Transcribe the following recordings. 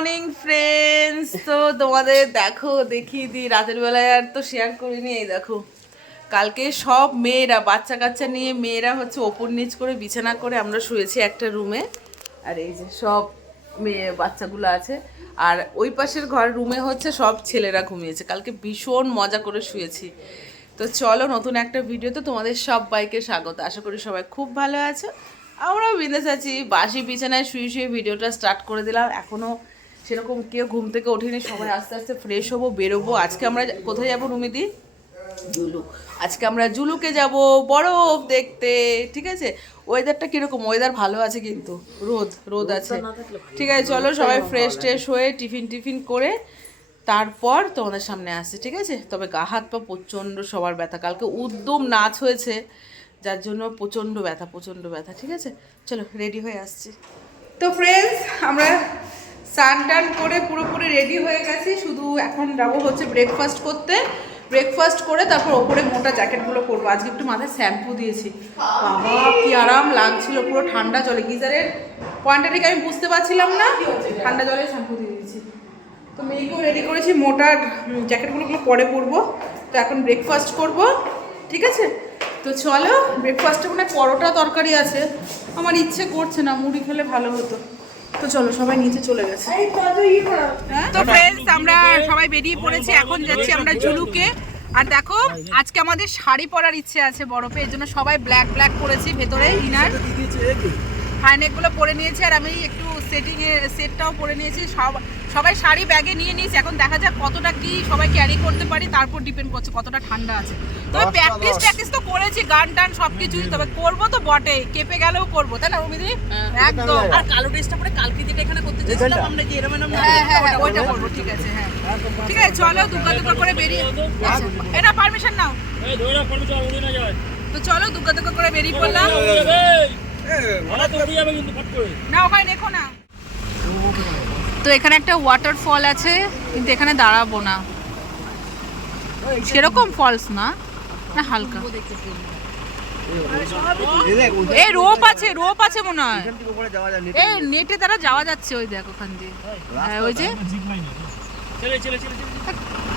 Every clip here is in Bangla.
মর্নিং ফ্রেন্ডস তো তোমাদের দেখো দেখিয়ে দিই রাতের বেলায় আর তো শেয়ার করিনি, এই দেখো। কালকে সব মেয়েরা বাচ্চা কাচ্চা নিয়ে মেয়েরা হচ্ছে ওপর নিচ করে, বিছানা করে আমরা শুয়েছি একটা রুমে আর এই যে সব মেয়ে, বাচ্চাগুলো আছে। আর ওই পাশের ঘর রুমে হচ্ছে সব ছেলেরা ঘুমিয়েছে। কালকে ভীষণ মজা করে শুয়েছি। তো চলো, নতুন একটা ভিডিওতে তোমাদের সব বাইকে স্বাগত। আশা করি সবাই খুব ভালো আছো। আমরাও বিন্দেশ আছি। বাসি বিছানায় শুয়ে শুয়ে ভিডিওটা স্টার্ট করে দিলাম। এখনও সেরকম কেউ ঘুম থেকে ওঠেনি সবাই আস্তে আস্তে ফ্রেশ হব বেরোবো। আজকে আমরা কোথায় যাব রুমিদি? জুলু আজকে আমরা জুলুকে যাব বরফ দেখতে ঠিক আছে? ওয়েদারটা কীরকম? ওয়েদার ভালো আছে কিন্তু। রোদ রোদ আছে। ঠিক আছে চলো সবাই ফ্রেশ ট্রেশ হয়ে টিফিন টিফিন করে তারপর তোমাদের সামনে আসছে ঠিক আছে? তবে গা হাত পা প্রচণ্ড সবার ব্যথা। কালকে উদ্যম নাচ হয়েছে যার জন্য প্রচণ্ড ব্যথা প্রচণ্ড ব্যথা ঠিক আছে? চলো রেডি হয়ে আসছি। তো ফ্রেন্ডস আমরা স্নান টান করে পুরোপুরি রেডি হয়ে গেছি। শুধু এখন যাব হচ্ছে ব্রেকফাস্ট করতে। ব্রেকফাস্ট করে তারপর ওপরে মোটা জ্যাকেটগুলো পরবো। আজকে একটু মাথায় শ্যাম্পু দিয়েছি। বাবা, কি আরাম লাগছিল, পুরো ঠান্ডা জলে। গিজারের পয়েন্টটা থেকে আমি বুঝতে পারছিলাম না। ঠান্ডা জলে শ্যাম্পু দিয়ে দিয়েছি। তো মেয়েকেও রেডি করেছি, মোটা জ্যাকেটগুলো গুলো পরে পরবো। তো এখন ব্রেকফাস্ট করব। ঠিক আছে? তো চলো ব্রেকফাস্টে মানে পরোটা তরকারি আছে। আমার ইচ্ছে করছে না, মুড়ি খেলে ভালো হতো। তো চলো সবাই নিচে চলে গেছে। হ্যাঁ? তো ফ্রেন্ডস আমরা সবাই বেরিয়ে পড়েছি এখন যাচ্ছি আমরা জুলুকে। আর দেখো আজকে আমাদের শাড়ি পরার ইচ্ছে আছে বরফে এর জন্য সবাই ব্ল্যাক ব্ল্যাক পরেছি ভেতরে ইনার। হাইনেকগুলো পরে নিয়েছি আর আমি একটু সেটিংয়ে সেটটাও পরে নিয়েছি। সব সবাই শাড়ি ব্যাগে নিয়ে নিয়েছি। এখন দেখা যাক কতটা কি সবাই ক্যারি করতে পারি তারপর ডিপেন্ড করছে কতটা ঠান্ডা আছে। তবে প্র্যাকটিস ট্যাকটিস তো করেছি গান টান সব কিছুই তবে করব তো বটে। কেঁপে গেলেও করব তাই না অমিদি একদম। আর কালো ড্রেসটা পরে কালকে যেটা এখানে করতে চাইছিলাম আমরা যে এরম এরম হ্যাঁ হ্যাঁ হ্যাঁ ওইটা করব। ঠিক আছে হ্যাঁ। ঠিক আছে চলো দুর্গা দুর্গা করে বেরিয়ে আচ্ছা, এটা পারমিশন নাও। এই ধরে রাখ পারমিশন উড়ে না যায়। তো চলো দুর্গা দুর্গা করে বেরিয়ে পড়লাম। তো উড়ে যাবে কিন্তু ফট করে না ওখানে দেখো না তো এখানে একটা ওয়াটারফল আছে কিন্তু এখানে দাঁড়াবো না। সেরকম ফলস না না হালকা। এ রোপ আছে রোপ আছে মনে হয়। এ নেটে তারা যাওয়া যাচ্ছে ওই দেখ ওখান দিয়ে। হ্যাঁ ওই যে।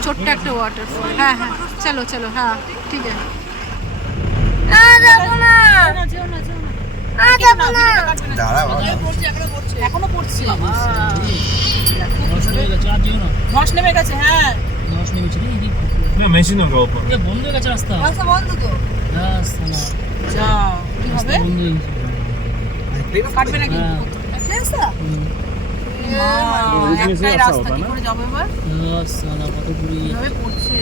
ছোট্ট একটা ওয়াটারফল হ্যাঁ হ্যাঁ চলো চলো হ্যাঁ ঠিক আছে। এখনও পড়ছি ধস এখনও নেমে গেছে হ্যাঁ ধস নেমেছে না বন্ধ হয়ে গেছে রাস্তা রাস্তা বন্ধ তো রাস্তা কি হবে কাটবে নাকি রাস্তা একটাই রাস্তা কি করে যাব এবার? হ্যাঁ, সালা কত দূরে? কীভাবে পড়ছে?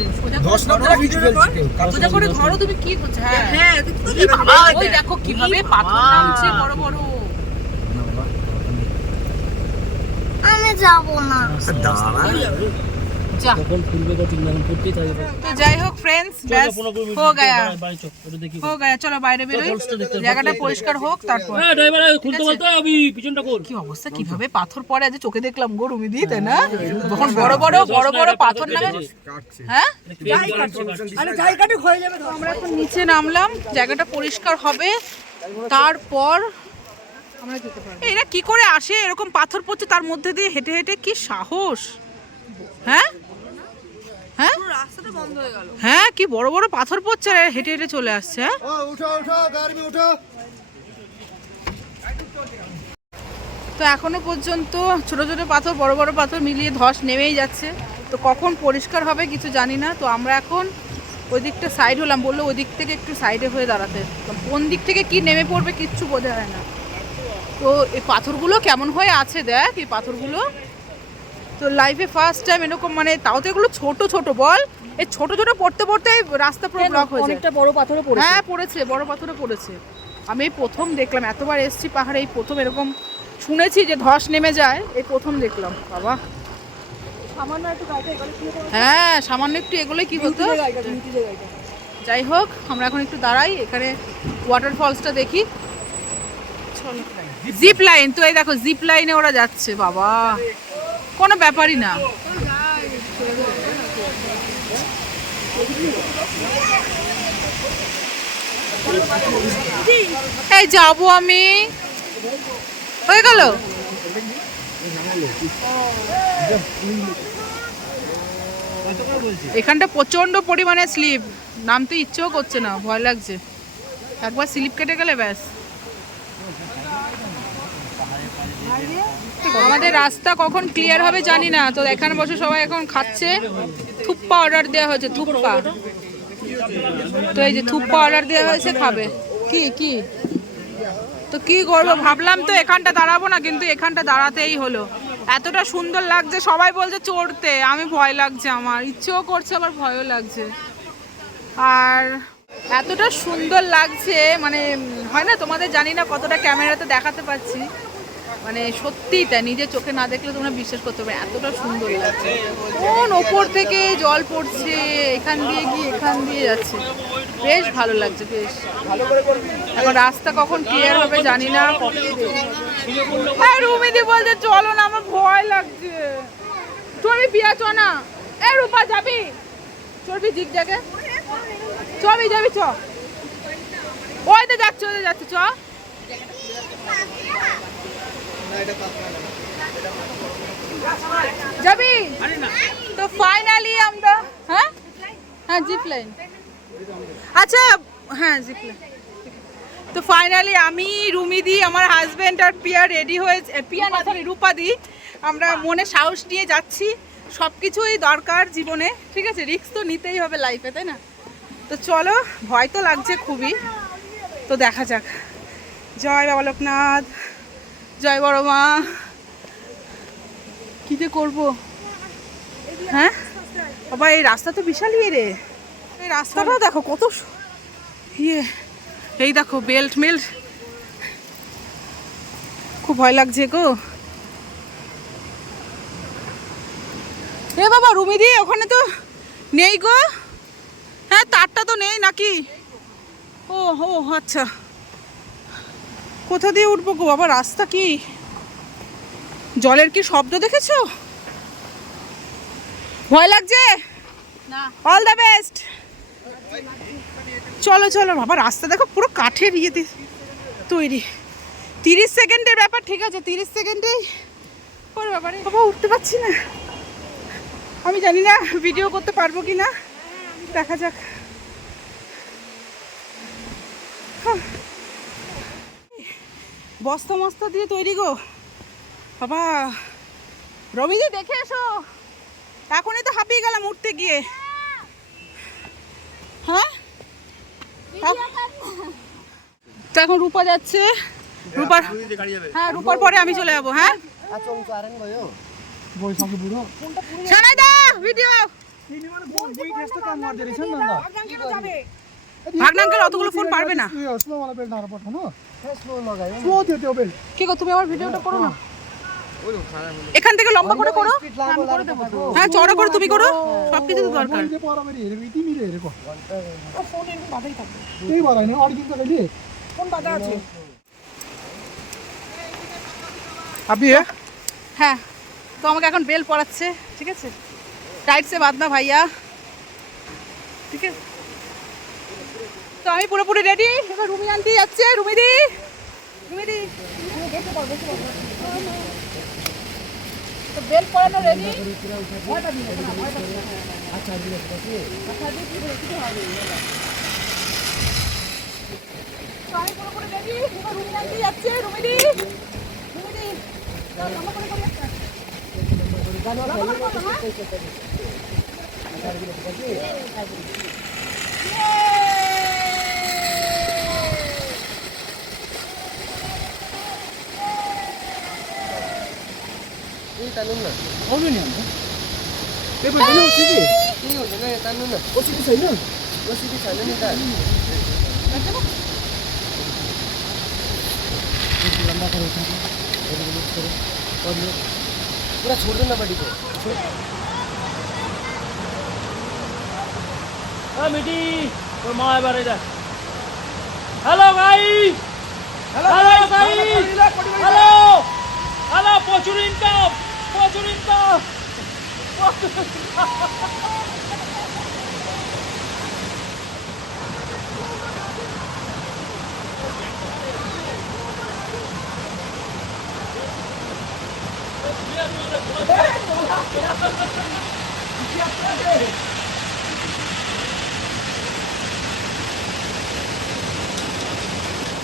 সোজা করে ধরো তুমি কি করছ হ্যাঁ। হ্যাঁ ওই দেখো কীভাবে পাথর নামছে বড় বড়। আমি যাব না। যা খুলবে তো যাই হোক ফ্রেন্ডস ব্যাস হো গয়া। হো গয়া চলো বাইরে জায়গাটা পরিষ্কার হোক তারপর। হ্যাঁ ড্রাইভার খুলতে বলতে আমি পিছনটা কর কি অবস্থা কীভাবে পাথর পড়ে? চোখে দেখলাম গো রুমিদি তাই না? তখন বড় বড় বড় বড় পাথর নামে হ্যাঁ? আমরা এখন নিচে নামলাম জায়গাটা পরিষ্কার হবে। তারপর আমরা যেতে পারব। এরা কি করে আসে? এরকম পাথর পড়ছে তার মধ্যে দিয়ে হেঁটে হেঁটে কি সাহস? হ্যাঁ? হ্যাঁ? রাস্তাটা বন্ধ হয়ে গেল। হ্যাঁ কি বড় বড় পাথর পড়ছে এরা হেঁটে হেঁটে চলে আসছে হ্যাঁ? তো এখনও পর্যন্ত ছোট ছোট পাথর বড় বড় পাথর মিলিয়ে ধস নেমেই যাচ্ছে। তো কখন পরিষ্কার হবে কিছু জানি না। তো আমরা এখন ওই দিকটা সাইড হলাম বলল ওই দিক থেকে একটু সাইডে হয়ে দাঁড়াতে। তো কোন দিক থেকে কি নেমে পড়বে কিচ্ছু বোঝা যায় না। তো এই পাথরগুলো কেমন হয়ে আছে দেখ এই পাথরগুলো। তো লাইফে ফার্স্ট টাইম এরকম মানে তাও তো এগুলো ছোট ছোট বল। এই ছোট ছোট পড়তে পড়তে রাস্তা পুরো ব্লক হয়েছে অনেকটা বড় পাথরে পড়ে হ্যাঁ পড়েছে বড় পাথরে পড়েছে। আমি এই প্রথম দেখলাম এতবার এসছি পাহাড়ে এই প্রথম এরকম শুনেছি যে ধস নেমে যায় এই প্রথম দেখলাম বাবা। হ্যাঁ সামান্য একটু এগুলোই কি হতো জায়গাটা যাই হোক আমরা এখন একটু দাঁড়াই এখানে ওয়াটার ফলসটা দেখি জিপ লাইন তো এই দেখো জিপ লাইনে ওরা যাচ্ছে বাবা। কোনো ব্যাপারই না। এই যাব আমি। হয়ে গেল? এখানটা প্রচণ্ড পরিমাণে স্লিপ। নামতে ইচ্ছেও করছে না, ভয় লাগছে। একবার স্লিপ কেটে গেলে ব্যাস। আমাদের রাস্তা কখন ক্লিয়ার হবে জানি না। তো এখানে বসে সবাই এখন খাচ্ছে। থুপ্পা অর্ডার দেওয়া হয়েছে, থুপ্পা। তো এই যে থুপ্পা অর্ডার দেওয়া হয়েছে, খাবে। কি কি? তো কি করব? ভাবলাম তো এখানটা দাঁড়াবো না, কিন্তু এখানটা দাঁড়াতেই হলো। এতটা সুন্দর লাগছে, সবাই বলছে চড়তে। আমি ভয় লাগছে আমার। ইচ্ছেও করছে, আবার ভয়ও লাগছে। আর এতটা সুন্দর লাগছে মানে হয় না? তোমাদের জানি না কতটা ক্যামেরাতে দেখাতে পাচ্ছি মানে সত্যিই তাই, নিজের চোখে না দেখলে তোমরা বিশ্বাস করতে পারবে এতটা সুন্দর লাগছে। কোন ওপর থেকে জল পড়ছে, এখান দিয়ে গিয়ে এখান দিয়ে যাচ্ছে। বেশ ভালো লাগছে, বেশ। এখন রাস্তা কখন ক্লিয়ার হবে জানি না। রুমিদি বলছে, চলো না, আমার ভয় লাগছে। চলবি বিয়া চ না। এ রূপা, যাবি? চলবি জিগ জাগে চবি, যাবি, চ। ওই তো যাচ্ছে, ওই যাচ্ছে, চ। যাবি তো ফাইনালি আমরা হ্যাঁ? হ্যাঁ জিপ লাইন আচ্ছা হ্যাঁ জিপ লাইন তো ফাইনালি আমি, রুমিদি, আমার হাজবেন্ড আর পিয়া রেডি হয়েছে পিয়া না সরি রূপাদি। আমরা মনে সাহস নিয়ে যাচ্ছি সব কিছুই দরকার জীবনে, ঠিক আছে? রিস্ক তো নিতেই হবে লাইফে তাই না? তো চলো, ভয় তো লাগছে খুবই। তো দেখা যাক। জয় বাবা লোকনাথ। জয় বড় মা। কী যে করব? হ্যাঁ? বাবা, এই রাস্তা তো বিশাল ইয়ে রে। এই রাস্তাটা দেখো কত ইয়ে। এই দেখো, বেল্ট মেল্ট। খুব ভয় লাগছে গো। এ বাবা রুমিদি ওখানে তো নেই গো। হ্যাঁ তারটা তো নেই নাকি? ও হো আচ্ছা। কোথা দিয়ে উঠবো গো? বাবা রাস্তা কি? জলের কি শব্দ দেখেছ? ভয় লাগছে? অল দ্য বেস্ট চলো চলো বাবা রাস্তা দেখো পুরো কাঠের ইয়েতে তৈরি। তিরিশ সেকেন্ডের ব্যাপার ঠিক আছে তিরিশ সেকেন্ডেই। ওর ব্যাপারে বাবা উঠতে পারছি না। আমি জানি না ভিডিও করতে পারব কি না দেখা যাক। হাহ। বস্তা মস্তা দিয়ে তৈরি গো। বাবা রবিদি দেখে এসো। এখনই তো হাঁপিয়ে গেলাম উঠতে গিয়ে। হ্যাঁ? তো এখন রূপা যাচ্ছে। রূপার হ্যাঁ রূপার পরে আমি চলে যাব হ্যাঁ? শোনাই দা ভিডিও ভাগনা অতগুলো ফোন পারবে না। ভিডিওটা করো না? এখান থেকে লম্বা করে হ্যাঁ হ্যাঁ তো আমাকে এখন বেল পড়াচ্ছে ঠিক আছে? টাইটসে বাদ না ভাইয়া। ঠিক আছে? তো আমি পুরোপুরি রেডি এবার রুমি আনতে যাচ্ছে। রুমিদি! রুমিদি! তো বেল পড়ানো রেডি আমি পুরোপুরি রেডি এবার রুমি আনতে যাচ্ছে। করি 따는 날. 어른이 안 돼? 매번 내년 쓰지? 이거 내년에 따는 날. 어찌기 사이는? 어찌기 사는 날. पूरा छोड़ देना बड़ी को मिटी माँ बारे जा हेलो भाई हेलो भाई हेलो हेलो पोचुर इनकम হ্যালো গাই হ্যালো হ্যালো প্রচুর ইনকাম প্রচুর ইনকাম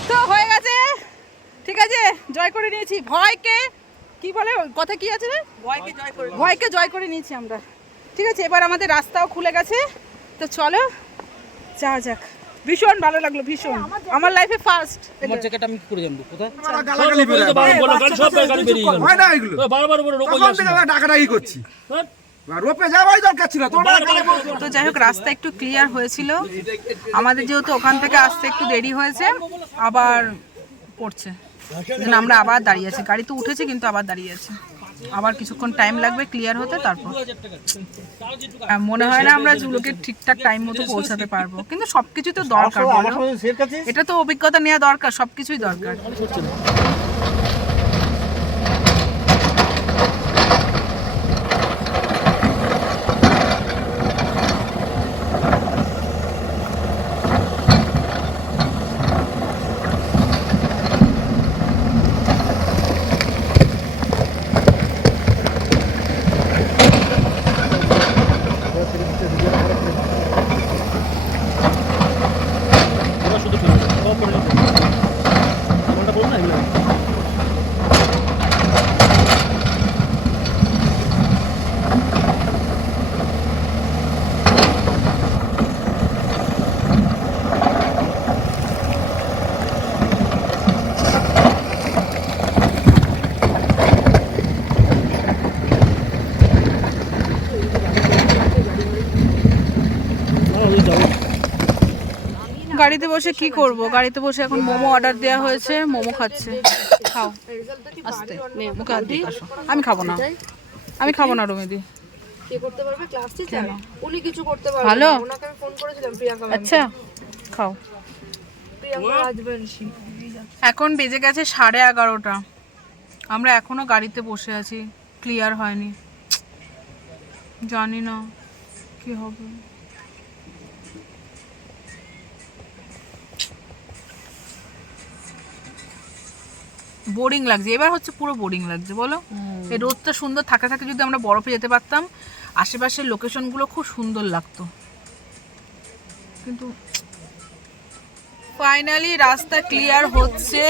তো হয়ে গেছে। ঠিক আছে, জয় করে নিয়েছি। ভয়কে কি বলে কথা কি আছে রে ভয়কে জয় করে ভয়কে জয় করে নিয়েছি আমরা ঠিক আছে এবার আমাদের রাস্তাও খুলে গেছে তো চলো যাওয়া যাক ভীষণ ভালো লাগল ভীষণ আমার লাইফে ফার্স্ট আমার জায়গাটা আমি কি করে জানব কোথায় গালাগালি বলো তো বারবার বলো, গাড়ি সব বেরিয়ে গেল হয় না এগুলো বারবার বলে ডাকাডাকি করছি হ্যাঁ? তো যাই হোক রাস্তা একটু ক্লিয়ার হয়েছিল আমাদের যেহেতু ওখান থেকে আসতে একটু দেরি হয়েছে আবার পড়ছে আমরা আবার দাঁড়িয়ে আছি। গাড়ি তো উঠেছে কিন্তু আবার দাঁড়িয়ে আছে। আবার কিছুক্ষণ টাইম লাগবে ক্লিয়ার হতে তারপর। মনে হয় না আমরা জুলোকে ঠিকঠাক টাইম মতো পৌঁছাতে পারব। কিন্তু সবকিছু তো দরকার এটা তো অভিজ্ঞতা নেওয়া দরকার সবকিছুই দরকার। বসে কি করব? গাড়িতে বসে এখন মোমো অর্ডার দেওয়া হয়েছে মোমো খাচ্ছে। খাও। আস্তে। মুখে হাত দিয়ে আমি খাব না। আমি খাব না রুমিদি। কে করতে পারবে? ক্লাস উনি কিছু করতে পারবে ভালো? ওনাকে আমি ফোন করেছিলাম প্রিয়াঙ্কা আচ্ছা। খাও। এখন বেজে গেছে সাড়ে এগারোটা। আমরা এখনও গাড়িতে বসে আছি। ক্লিয়ার হয়নি। জানি না কি হবে। বোরিং লাগছে। এবার হচ্ছে পুরো বোরিং লাগছে বলো? এই রোদটা সুন্দর থাকে থাকে যদি আমরা বরফে যেতে পারতাম আশেপাশের লোকেশনগুলো খুব সুন্দর লাগতো। কিন্তু ফাইনালি রাস্তা ক্লিয়ার হচ্ছে।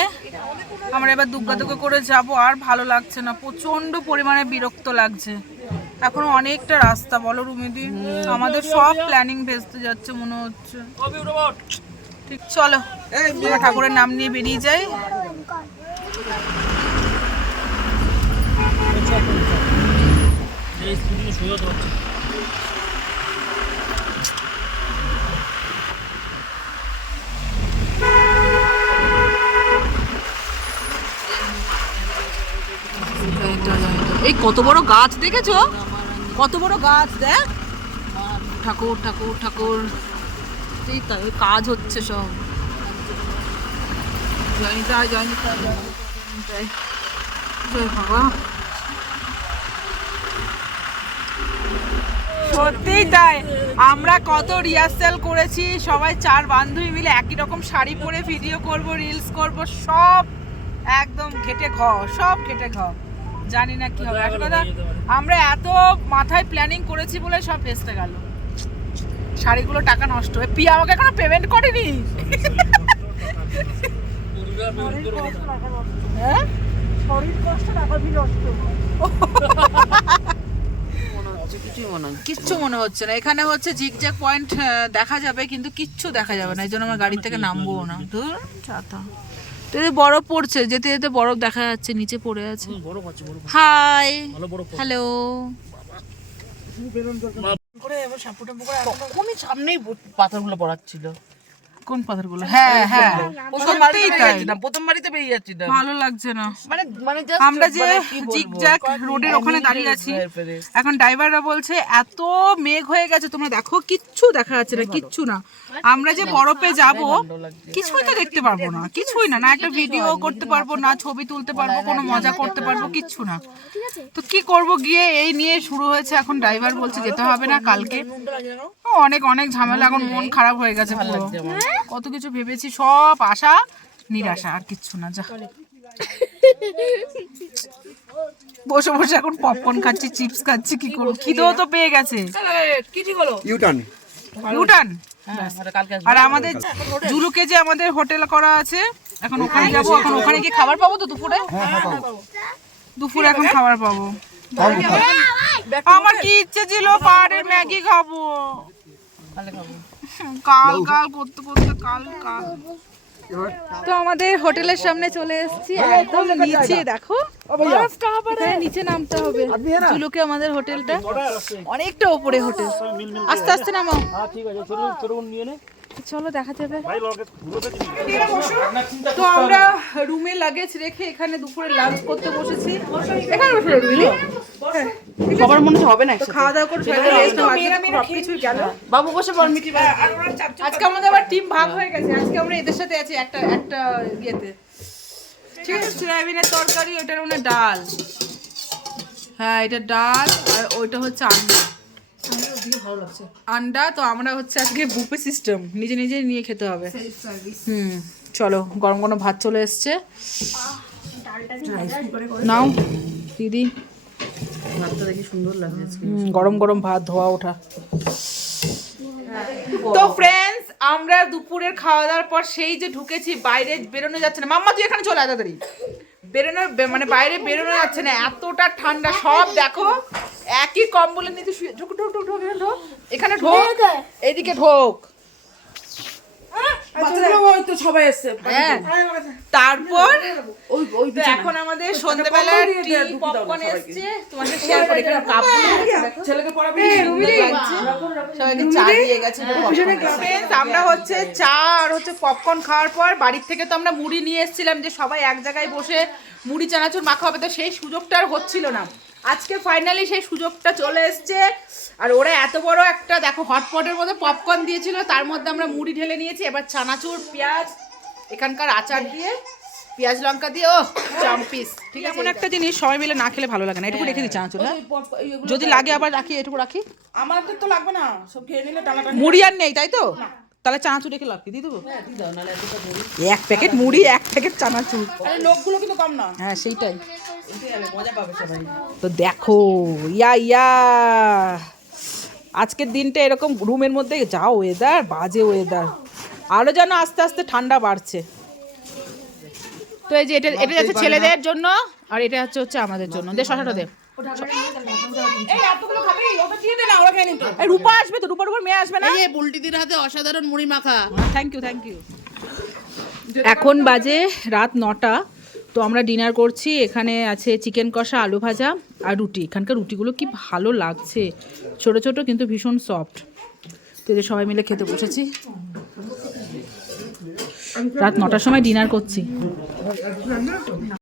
আমরা এবার দুগ্গা দুগ্গা করে যাব আর ভালো লাগছে না। প্রচণ্ড পরিমাণে বিরক্ত লাগছে। এখনও অনেকটা রাস্তা বলো রুমিদি? আমাদের সব প্ল্যানিং ভেস্তে যাচ্ছে মনে হচ্ছে। ঠিক চলো। ঠাকুরের নাম নিয়ে বেরিয়ে যাই। এই কত বড় গাছ দেখেছ? কত বড় গাছ, দেখ। ঠাকুর ঠাকুর ঠাকুর। এই তো, এই কাজ হচ্ছে সব। জয়নিতা জয়নিতা জয় বাবা সত্যিই তাই। আমরা কত রিহার্সেল করেছি সবাই চার বান্ধবী মিলে একই রকম শাড়ি পরে ভিডিও করব রিলস করব সব একদম ঘেটে ঘ সব ঘেটে ঘ। জানি না কি হবে। একটা কথা আমরা এত মাথায় প্ল্যানিং করেছি বলে সব ভেস্তে গেল। শাড়িগুলো টাকা নষ্ট। হয়ে পিয়া আমাকে এখনও পেমেন্ট করেনি। হ্যাঁ? কিচ্ছু মনে হচ্ছে না। এখানে হচ্ছে জিগজ্যাগ পয়েন্ট দেখা যাবে কিন্তু কিচ্ছু দেখা যাবে না। এই জন্য আমার গাড়ি থেকে নামবো না। ধুর চাতা তো। বরফ পড়ছে যেতে যেতে বরফ দেখা যাচ্ছে নিচে পড়ে আছে। হাই। বরফ হ্যালো। কোন সামনেই পাথরগুলো পড়াচ্ছিল। কোন পাথরগুলো? হ্যাঁ হ্যাঁ। প্রথম বাড়িতে সত্যিই বেরিয়ে তাই। যাচ্ছি না। প্রথম বাড়িতে বেরিয়ে যাচ্ছি না। ভালো লাগছে না। মানে মানে আমরা যে মানে? জিগজ্যাগ রোডের ওখানে দাঁড়িয়ে আছি। এখন ড্রাইভাররা বলছে এত মেঘ হয়ে গেছে তোমরা দেখো কিচ্ছু দেখা যাচ্ছে না কিচ্ছু না। আমরা যে বরফে যাব কিছুই তো দেখতে পারব না কিছুই না। না একটা ভিডিও করতে পারব না ছবি তুলতে পারব কোনো মজা করতে পারব কিচ্ছু না। তো কি করব গিয়ে এই নিয়ে শুরু হয়েছে এখন ড্রাইভার বলছে যেতে হবে না কালকে। অনেক অনেক ঝামেলা। এখন মন খারাপ হয়ে গেছে পুরো। কত কিছু ভেবেছি সব আশা নিরাশা আর কিচ্ছু না যা। বসে বসে এখন পপকর্ন খাচ্ছি চিপস খাচ্ছি কি করব? খিদেও তো পেয়ে গেছে। কি ঠিক হলো? ইউটার্ন উঠান হ্যাঁ আর আমাদের জুলুকে যে আমাদের হোটেল করা আছে এখন ওখানে যাব এখন ওখানে গিয়ে খাবার পাবো তো দুপুরে? দুপুরে এখন খাবার পাবো। আমার কি ইচ্ছে ছিল পাহাড়ের ম্যাগি খাব। কাল কাল করতে করতে কাল কাল। তো আমাদের হোটেলের সামনে চলে এসেছি একদম নিচে দেখো। নিচে নামতে হবে। চুলুকে আমাদের হোটেলটা। অনেকটা ওপরে হোটেল। আস্তে আস্তে নামাও। হ্যাঁ ঠিক আছে চলুন চলুন নিয়ে নে। চলো দেখা যাবে। তো আমরা রুমে লাগেজ রেখে এখানে দুপুরে লাঞ্চ করতে বসেছি। এখানে বসে রুমি সবার মনে হবে না খাওয়া দাওয়া করে সবাই রেস্ট সব কিছুই গেল। বাবু বসে বল মিটি আজকে আমাদের আবার টিম ভাগ হয়ে গেছে। আজকে আমরা এদের সাথে আছি একটা একটা ইয়েতে। ঠিক আছে? সয়াবিনের তরকারি ওটার মানে ডাল। হ্যাঁ এটা ডাল আর ওইটা হচ্ছে আন্ডা। আন্ডা তো আমরা হচ্ছে আজকে বুফে সিস্টেম নিজে নিজে নিয়ে খেতে হবে। হুম চলো গরম গরম ভাত চলে এসছে। নাও দিদি। ভাতটা দেখি সুন্দর লাগছে গরম গরম ভাত ধোয়া ওঠা। তো ফ্রেন্ডস আমরা দুপুরের খাওয়া দাওয়ার পর সেই যে ঢুকেছি বাইরে বেরোনো যাচ্ছে না। মাম্মা তুই এখানে চলে আয় তাড়াতাড়ি। বেরোনো মানে বাইরে বেরোনো যাচ্ছে না এতটা ঠান্ডা সব দেখো। একই কম্বলের নিচে শুয়ে ঢুক ঢুক ঢুক ঢুক এখানে ঢোক। এখানে ঢোক। হ্যাঁ। তারপর এখন আমাদের সন্ধ্যাবেলা পপকর্ন এসছে। তোমাকে শেয়ার করে এখানে কাপগুলো ছেলেকে পড়াবি। সবাইকে চা দিয়ে গেছে। আমরা হচ্ছে চা আর হচ্ছে পপকর্ন খাওয়ার পর বাড়ির থেকে তো আমরা মুড়ি নিয়ে এসেছিলাম যে সবাই এক জায়গায় বসে মুড়ি চানাচুর মাখা হবে। তো সেই সুযোগটা আর হচ্ছিল না। আজকে ফাইনালি সেই সুযোগটা চলে এসছে। আর ওরা এত বড় একটা দেখো হটপটের মধ্যে পপকর্ন দিয়েছিল তার মধ্যে আমরা মুড়ি ঢেলে নিয়েছি এবার চানাচুর পেঁয়াজ এখানকার আচার দিয়ে পেঁয়াজ লঙ্কা দিয়ে ও চাম্পিস ঠিক আছে? এমন একটা জিনিস সবাই মিলে না খেলে ভালো লাগে না এটুকু রেখে দিই চানাচুর হ্যাঁ? যদি লাগে আবার রাখি এটুকু রাখি। আমাদের তো লাগবে না সব খেয়ে নিলে মুড়ি আর নেই তাই তো? তাহলে চানাচুর রেখে লাভ কি? দিয়ে দেবো? এক প্যাকেট মুড়ি এক প্যাকেট চানাচুর। আরে লোকগুলো কিন্তু কম না। হ্যাঁ সেইটাই। মজা পাবে সবাই। তো দেখো ইয়া ইয়া। আজকের দিনটা এরকম রুমের মধ্যে যা ওয়েদার বাজে ওয়েদার আরও যেন আস্তে আস্তে ঠান্ডা বাড়ছে। তো এই যে এটা এটা যাচ্ছে ছেলেদের জন্য আর এটা হচ্ছে হচ্ছে আমাদের জন্য। দে শশাটা দে। এই এতগুলো খাবে? ওটা দিয়ে দে না ওরা খেয়ে নিত এই রূপা আসবে তো রূপার উপর মেয়ে আসবে না? এই বুলটিদির হাতে অসাধারণ মুড়ি মাখা। থ্যাংক ইউ থ্যাংক ইউ এখন বাজে রাত নটা তো আমরা ডিনার করছি। এখানে আছে চিকেন কষা আলু ভাজা আর রুটি। এখানকার রুটিগুলো কি ভালো লাগছে? ছোট ছোট কিন্তু ভীষণ সফট তো এদের সবাই মিলে খেতে বসেছি। রাত নটার সময় ডিনার করছি।